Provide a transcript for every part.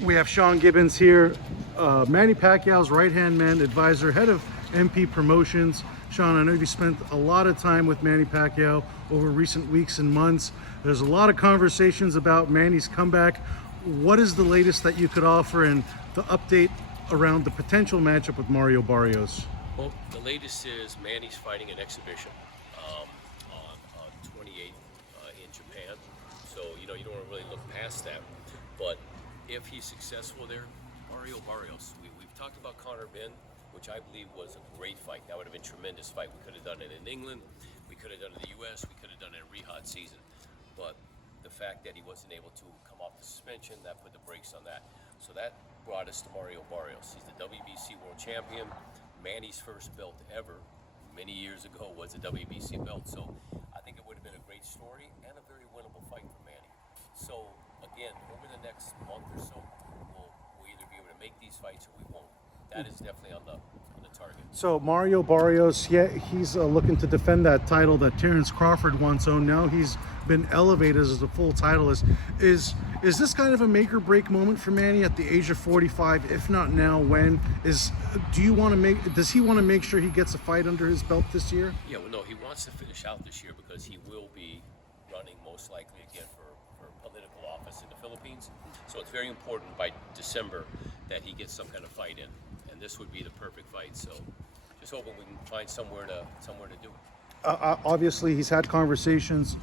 We have Sean Gibbons here, Manny Pacquiao's right-hand man, advisor, head of MP Promotions. Sean, I know you've spent a lot of time with Manny Pacquiao over recent weeks and months. There's a lot of conversations about Manny's comeback. What is the latest that you could offer and the update around the potential matchup with Mario Barrios? Well, the latest is Manny's fighting an exhibition on 28th in Japan. So, you don't want to really look past that. But if he's successful there, Mario Barrios. We've talked about Conor Ben, which I believe was a great fight. That would have been a tremendous fight. We could have done it in England. We could have done it in the U.S. We could have done it in Riyadh season. But the fact that he wasn't able to come off the suspension, that put the brakes on that. So that brought us to Mario Barrios. He's the WBC world champion. Manny's first belt ever, many years ago, was a WBC belt. So I think it would have been a great story and a very winnable fight for Manny. So again, over the next month or so, we'll either be able to make these fights or we won't. That is definitely on the target. So Mario Barrios, yeah, he's looking to defend that title that Terrence Crawford once owned. Now he's been elevated as a full titleist. Is this kind of a make or break moment for Manny at the age of 45? If not now, when? Does he want to make sure he gets a fight under his belt this year? Yeah, well, no, he wants to finish out this year because he will be running most likely again for political office in the Philippines. So it's very important by December that he gets some kind of fight in, and this would be the perfect fight. So just hoping we can find somewhere to do it. Obviously, he's had conversations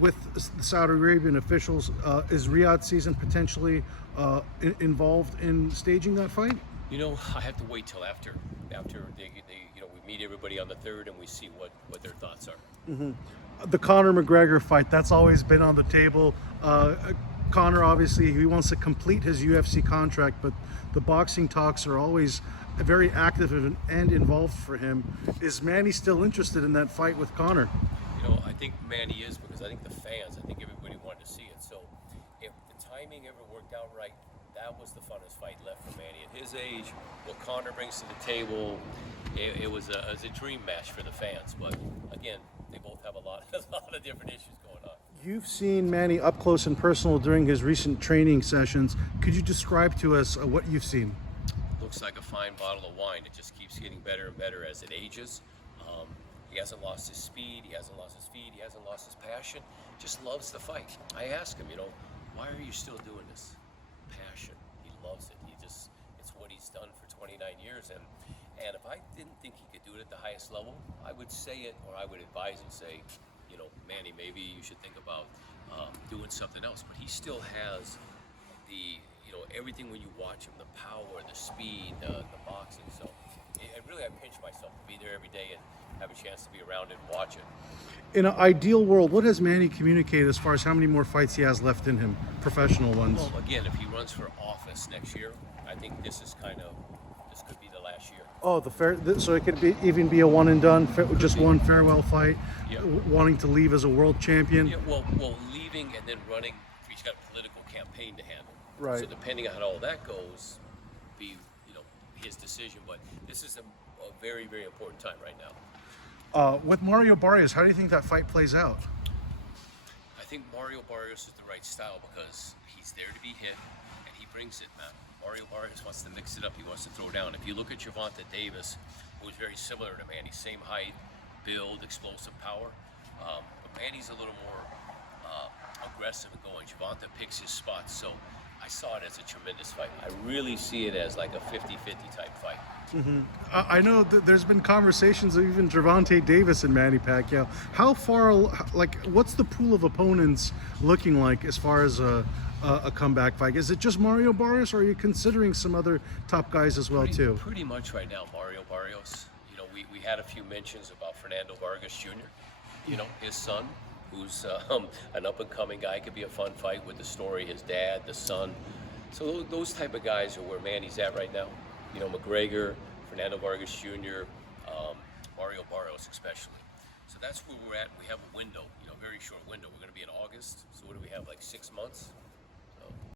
with the Saudi Arabian officials. Is Riyadh season potentially involved in staging that fight? I have to wait till after they we meet everybody on the 3rd and we see what their thoughts are. Mm-hmm. The Conor McGregor fight, that's always been on the table. Conor, obviously, he wants to complete his UFC contract, but the boxing talks are always very active and involved for him. Is Manny still interested in that fight with Conor? I think Manny is, because I think everybody wanted to see it. So if the timing ever worked out right, that was the funnest fight left for Manny. At his age, what Conor brings to the table, it was a dream match for the fans. But again, they both have a lot of different issues going on. You've seen Manny up close and personal during his recent training sessions. Could you describe to us what you've seen? Looks like a fine bottle of wine. It just keeps getting better and better as it ages. He hasn't lost his speed, he hasn't lost his feet, he hasn't lost his passion. Just loves the fight. I ask him, why are you still doing this? Passion. He loves it. It's what he's done for 29 years. And if I didn't think he could do it at the highest level, I would say it, or I would advise and say, Manny, maybe you should think about doing something else. But he still has the, everything when you watch him, the power, the speed, the boxing. So I pinch myself to be there every day and have a chance to be around it and watch it. In an ideal world, what has Manny communicated as far as how many more fights he has left in him, professional ones? Well, again, if he runs for office next year, I think this could be the last year. Oh, so it could even be a one and done, just one farewell fight, yeah. Wanting to leave as a world champion. Yeah, well, leaving and then running, he's got a political campaign to handle. Right. So depending on how all that goes, be his decision. But this is a very, very important time right now. With Mario Barrios, how do you think that fight plays out? I think Mario Barrios is the right style because he's there to be hit, and he brings it, man. Mario Barrios wants to mix it up. He wants to throw down. If you look at Gervonta Davis, who is very similar to Manny, same height, build, explosive power, but Manny's a little more aggressive and going. Gervonta picks his spots, so I saw it as a tremendous fight. I really see it as like a 50-50 type fight. Mm-hmm. I know that there's been conversations of even Gervonta Davis and Manny Pacquiao. How far, what's the pool of opponents looking like as far as a comeback fight? Is it just Mario Barrios, or are you considering some other top guys as well, too? Pretty much right now, Mario Barrios. We had a few mentions about Fernando Vargas Jr., his son, who's an up-and-coming guy. Could be a fun fight with the story, his dad, the son. So those type of guys are where Manny's at right now. McGregor, Fernando Vargas Jr., Mario Barrios especially. So that's where we're at. We have a window, very short window. We're going to be in August. So what do we have, like 6 months?